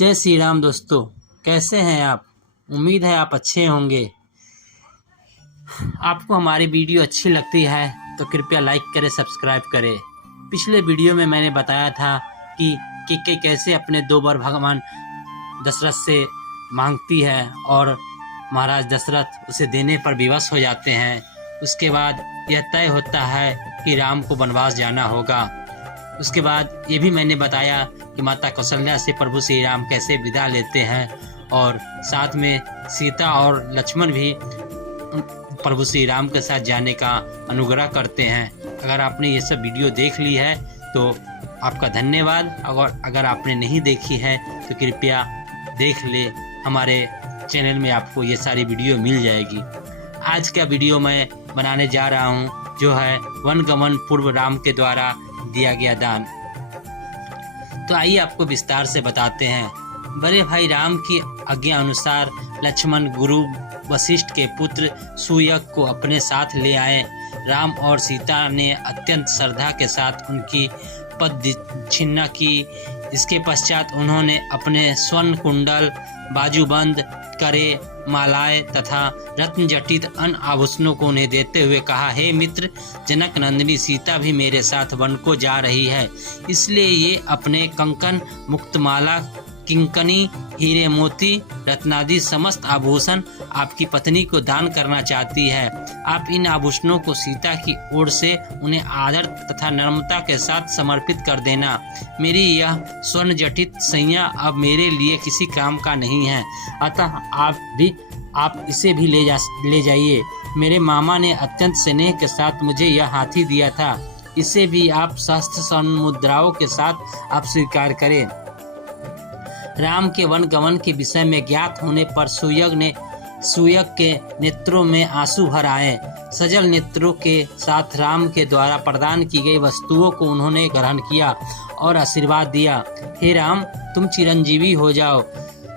जय श्री राम दोस्तों, कैसे हैं आप। उम्मीद है आप अच्छे होंगे। आपको हमारी वीडियो अच्छी लगती है तो कृपया लाइक करें, सब्सक्राइब करें। पिछले वीडियो में मैंने बताया था कि कैकेयी कैसे अपने 2 वर भगवान दशरथ से मांगती है और महाराज दशरथ उसे देने पर विवश हो जाते हैं। उसके बाद यह तय होता है कि राम को वनवास जाना होगा। उसके बाद ये भी मैंने बताया कि माता कौशल्या से प्रभु श्री राम कैसे विदा लेते हैं और साथ में सीता और लक्ष्मण भी प्रभु श्री राम के साथ जाने का अनुग्रह करते हैं। अगर आपने ये सब वीडियो देख ली है तो आपका धन्यवाद। अगर आपने नहीं देखी है तो कृपया देख ले, हमारे चैनल में आपको ये सारी वीडियो मिल जाएगी। आज का वीडियो मैं बनाने जा रहा हूँ जो है वनगमन पूर्व राम के द्वारा दिया गया दान। तो आइए आपको विस्तार से बताते हैं। बड़े भाई राम की आज्ञा अनुसार लक्ष्मण गुरु वशिष्ठ के पुत्र सुयग को अपने साथ ले आए। राम और सीता ने अत्यंत श्रद्धा के साथ उनकी पददक्षिणा की। इसके पश्चात उन्होंने अपने स्वर्ण कुंडल, बाजूबंद, करे, मालाएं तथा रत्न जटित अन्य आभूषणों को उन्हें देते हुए कहा, हे मित्र, जनक नंदिनी सीता भी मेरे साथ वन को जा रही है, इसलिए ये अपने कंकन, मुक्तमाला, किंकनी, हीरे मोती, रत्नादि समस्त आभूषण आपकी पत्नी को दान करना चाहती है। आप इन आभूषणों को सीता की ओर से उन्हें आदर तथा नम्रता के साथ समर्पित कर देना। मेरी यह स्वर्ण जटित सैया अब मेरे लिए किसी काम का नहीं है, अतः आप इसे भी ले जाइए। मेरे मामा ने अत्यंत स्नेह के साथ मुझे यह हाथी दिया था, इसे भी आप सहस्त्र स्वर्ण मुद्राओं के साथ आप स्वीकार करें। राम के वनगमन के विषय में ज्ञात होने पर सुयग के नेत्रों में आंसू भर आए। सजल नेत्रों के साथ राम के द्वारा प्रदान की गई वस्तुओं को उन्होंने ग्रहण किया और आशीर्वाद दिया। हे राम, तुम चिरंजीवी हो जाओ।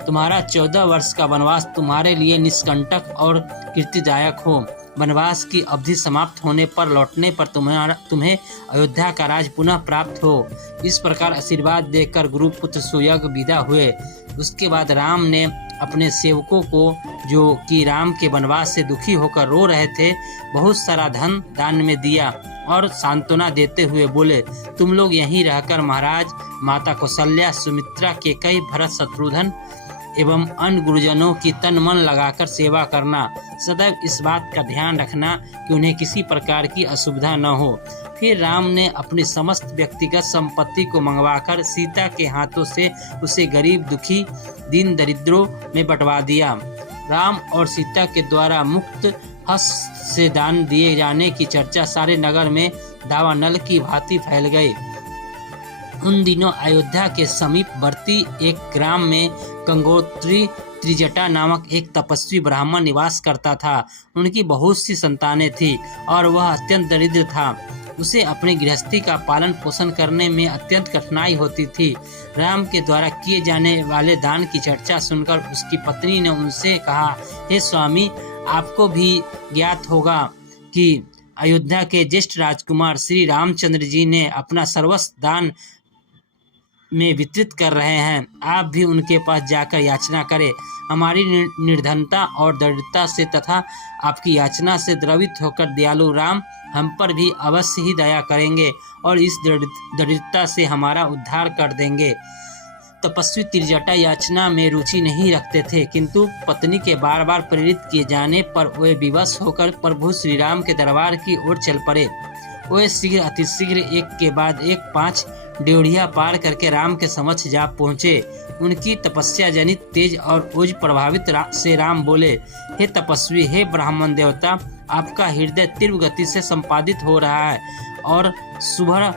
तुम्हारा 14 वर्ष का वनवास तुम्हारे लिए निष्कंटक और कीर्तिदायक हो। वनवास की अवधि समाप्त होने पर लौटने पर तुम्हें अयोध्या का राज पुनः प्राप्त हो। इस प्रकार आशीर्वाद देकर गुरुपुत्र सुयग विदा हुए। उसके बाद राम ने अपने सेवकों को, जो कि राम के वनवास से दुखी होकर रो रहे थे, बहुत सारा धन दान में दिया और सांत्वना देते हुए बोले, तुम लोग यहीं रहकर महाराज, माता कौशल्या, सुमित्रा, कैकेयी, भरत, शत्रुघ्न एवं अन्य गुरुजनों की तन मन लगाकर सेवा करना। सदैव इस बात का ध्यान रखना कि उन्हें किसी प्रकार की असुविधा न हो। फिर राम ने अपनी समस्त व्यक्तिगत संपत्ति को मंगवाकर सीता के हाथों से उसे गरीब, दुखी, दीन दरिद्रों में बंटवा दिया। राम और सीता के द्वारा मुक्त हस्त से दान दिए जाने की चर्चा सारे नगर में दावानल की भांति फैल गई। उन दिनों अयोध्या के समीपवर्ती एक ग्राम में गंगोत्री त्रिजटा नामक एक तपस्वी ब्राह्मण निवास करता था। उनकी बहुत सी संतानें थी और वह अत्यंत दरिद्र था। उसे अपनी गृहस्थी का पालन पोषण करने में अत्यंत कठिनाई होती थी। राम के द्वारा किए जाने वाले दान की चर्चा सुनकर उसकी पत्नी ने उनसे कहा, हे स्वामी, आपको भी ज्ञात होगा कि अयोध्या के ज्येष्ठ राजकुमार श्री रामचंद्र जी ने अपना सर्वस्व दान में वितरित कर रहे हैं। आप भी उनके पास जाकर याचना करें। हमारी निर्धनता और दरिद्रता से तथा आपकी याचना से द्रवित होकर दयालु राम हम पर भी अवश्य ही दया करेंगे और इस दरिद्रता से हमारा उद्धार कर देंगे। तपस्वी त्रिजटा याचना में रुचि नहीं रखते थे, किंतु पत्नी के बार बार प्रेरित किए जाने पर वे विवश होकर प्रभु श्री राम के दरबार की ओर चल पड़े। वे शीघ्र अतिशीघ्र एक के बाद एक 5 ड्योढ़िया पार करके राम के समक्ष जा पहुँचे। उनकी तपस्या जनित तेज और ओज प्रभावित से राम बोले, हे तपस्वी, हे ब्राह्मण देवता, आपका हृदय तीव्र गति से संपादित हो रहा है और सुभर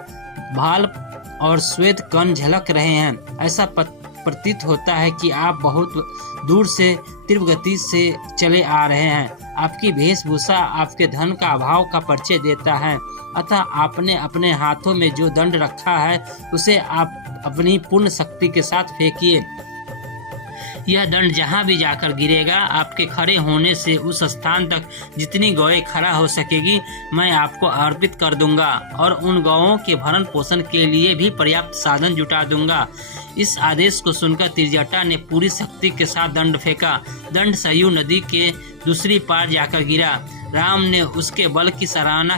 भाल और श्वेत कण झलक रहे हैं। ऐसा प्रतीत होता है कि आप बहुत दूर से तीव्र गति से चले आ रहे हैं। आपकी वेशभूषा आपके धन का अभाव का परिचय देता है, अतः आपने अपने हाथों में जो दंड रखा है उसे आप अपनी पूर्ण शक्ति के साथ फेंकिए। यह दंड जहाँ भी जाकर गिरेगा, आपके खड़े होने से उस स्थान तक जितनी गौएं खड़ा हो सकेगी मैं आपको अर्पित कर दूंगा और उन गौओं के भरण पोषण के लिए भी पर्याप्त साधन जुटा दूंगा। इस आदेश को सुनकर त्रिजटा ने पूरी शक्ति के साथ दंड फेंका। दंड सरयू नदी के दूसरी पार जाकर गिरा। राम ने उसके बल की सराहना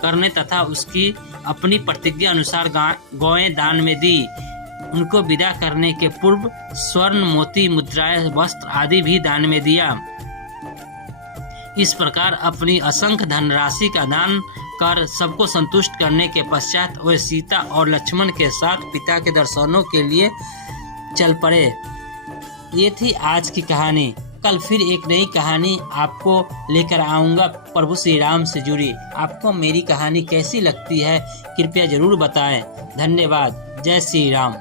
करने तथा उसकी अपनी प्रतिज्ञा अनुसार गौएं दान में दी। उनको विदा करने के पूर्व स्वर्ण, मोती, मुद्राएं, वस्त्र आदि भी दान में दिया। इस प्रकार अपनी असंख्य धनराशि का दान कर सबको संतुष्ट करने के पश्चात वे सीता और लक्ष्मण के साथ पिता के दर्शनों के लिए चल पड़े। ये थी आज की कहानी। कल फिर एक नई कहानी आपको लेकर आऊँगा प्रभु श्री राम से जुड़ी। आपको मेरी कहानी कैसी लगती है कृपया जरूर बताएं। धन्यवाद। जय श्री राम।